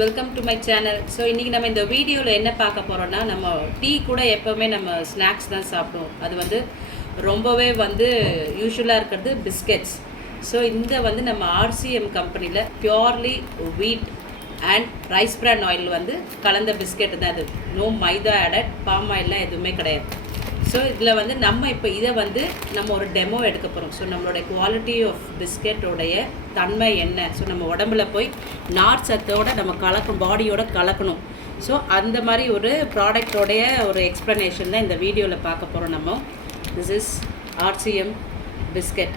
Welcome to my channel. So இன்றைக்கி நம்ம இந்த வீடியோவில் என்ன பார்க்க போகிறோன்னா, நம்ம டீ கூட எப்போவுமே நம்ம ஸ்நாக்ஸ் தான் சாப்பிடுவோம். அது வந்து ரொம்பவே யூஸ்வலாக இருக்கிறது பிஸ்கெட்ஸ். ஸோ இந்த நம்ம ஆர்சிஎம் கம்பெனியில் பியூர்லி வீட் அண்ட் ரைஸ் பிரான் ஆயில் கலந்த பிஸ்கெட்டு தான். அது நோ மைதா ஆடட், பாம் ஆயிலெலாம் எதுவுமே கிடையாது. ஸோ இதில் நம்ம இப்போ இதை நம்ம ஒரு டெமோ எடுக்க போகிறோம். ஸோ நம்மளுடைய குவாலிட்டி ஆஃப் பிஸ்கெட்டோடைய தன்மை என்ன, ஸோ நம்ம உடம்புல போய் நார் சத்தோடு நம்ம பாடியோட கலக்கணும். ஸோ அந்த மாதிரி ஒரு ப்ராடக்டோடைய ஒரு எக்ஸ்ப்ளனேஷன் தான் இந்த வீடியோவில் பார்க்க போகிறோம் நம்ம. This is RCM biscuit.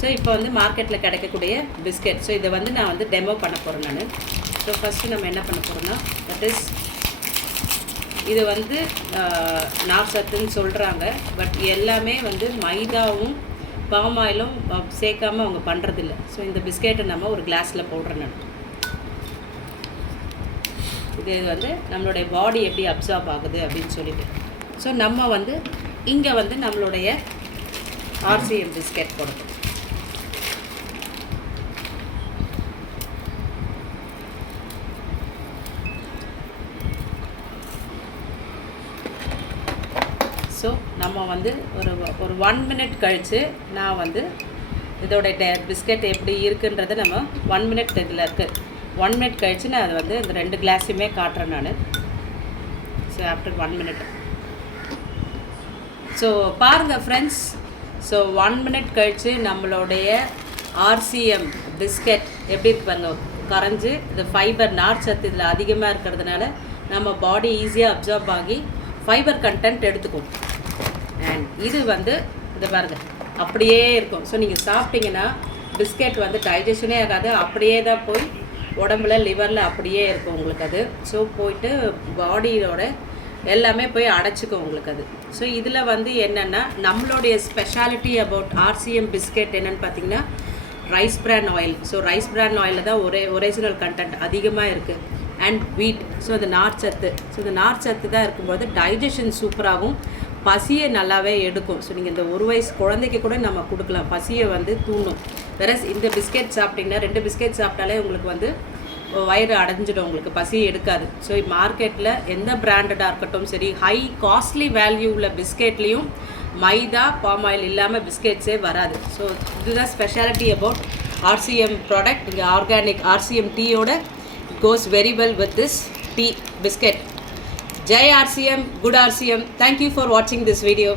So இப்போ மார்க்கெட்டில் கிடைக்கக்கூடிய பிஸ்கெட். ஸோ இதை நான் டெமோ பண்ண போகிறேன் நான். ஸோ ஃபஸ்ட்டு நம்ம என்ன பண்ண போகிறோம்னா, தட் இஸ் இது நார் சத்துன்னு சொல்கிறாங்க. பட் எல்லாமே மைதாவும் பாம் ஆயிலும் சேர்க்காமல் அவங்க பண்ணுறதில்ல. ஸோ இந்த பிஸ்கெட்டை நம்ம ஒரு கிளாஸில் போடுறேன் நான். இது நம்மளுடைய பாடி எப்படி அப்சார்ப் ஆகுது அப்படின்னு சொல்லிட்டு. ஸோ நம்ம இங்கே நம்மளுடைய ஆர்சிஎம் பிஸ்கெட் போடுறோம். ஸோ நம்ம ஒரு 1 மினிட் கழித்து நான் இதோடைய பிஸ்கெட் எப்படி இருக்குன்றதை நம்ம 1 மினிட் இதில் இருக்குது. 1 மினிட் கழித்து நான் அதை இந்த 2 கிளாஸுமே காட்டுறேன் நான். So after 1 minute. ஸோ பாருங்கள் ஃப்ரெண்ட்ஸ். ஸோ 1 மினிட் கழித்து நம்மளுடைய ஆர்சிஎம் பிஸ்கெட் எப்படி இருக்கு பாருங்க. கரைஞ்சி இது ஃபைபர் நார் சத்து இதில் அதிகமாக இருக்கிறதுனால நம்ம பாடி ஈஸியாக அப்சார்ப் ஆகி ஃபைபர் கண்டென்ட் எடுத்துக்கும். அண்ட் இது இதை பாருங்கள் அப்படியே இருக்கும். ஸோ நீங்கள் சாப்பிட்டீங்கன்னா பிஸ்கெட் டைஜஷனே ஆகாது, அப்படியே தான் போய் உடம்புல லிவரில் அப்படியே இருக்கும் உங்களுக்கு அது. ஸோ போயிட்டு பாடியோட எல்லாமே போய் அடைச்சிக்கும் உங்களுக்கு அது. ஸோ இதில் என்னென்னா நம்மளுடைய ஸ்பெஷாலிட்டி அபவுட் ஆர்சிஎம் பிஸ்கெட் என்னென்னு பார்த்தீங்கன்னா ரைஸ் பிரான் ஆயில். ஸோ ரைஸ் பிரான் ஆயிலில் தான் ஒரிஜினல் கண்டென்ட் அதிகமாக இருக்குது. அண்ட் வீட். ஸோ இந்த நார்ச்சத்து. ஸோ இந்த நார்ச்சத்து தான் இருக்கும்போது டைஜஷன் சூப்பராகவும் பசியை நல்லாவே எடுக்கும். ஸோ நீங்கள் இந்த 1 வயசு குழந்தைக்கு கூட நம்ம கொடுக்கலாம், பசியை தூண்டும். வேற இந்த பிஸ்கெட் சாப்பிட்டிங்கன்னா 2 பிஸ்கெட் சாப்பிட்டாலே உங்களுக்கு வயிறு அடைஞ்சிடும், உங்களுக்கு பசி எடுக்காது. ஸோ மார்க்கெட்டில் எந்த பிராண்டடாக இருக்கட்டும் சரி, ஹை காஸ்ட்லி வேல்யூ உள்ள பிஸ்கெட்லேயும் மைதா பாம் ஆயில் இல்லாமல் பிஸ்கெட்ஸே வராது. ஸோ இதுதான் ஸ்பெஷாலிட்டி அபவுட் ஆர்சிஎம் ப்ராடக்ட். இங்கே ஆர்கானிக் ஆர்சிஎம் டீயோட goes very well with this tea biscuit. Jai RCM, good RCM. Thank you for watching this video.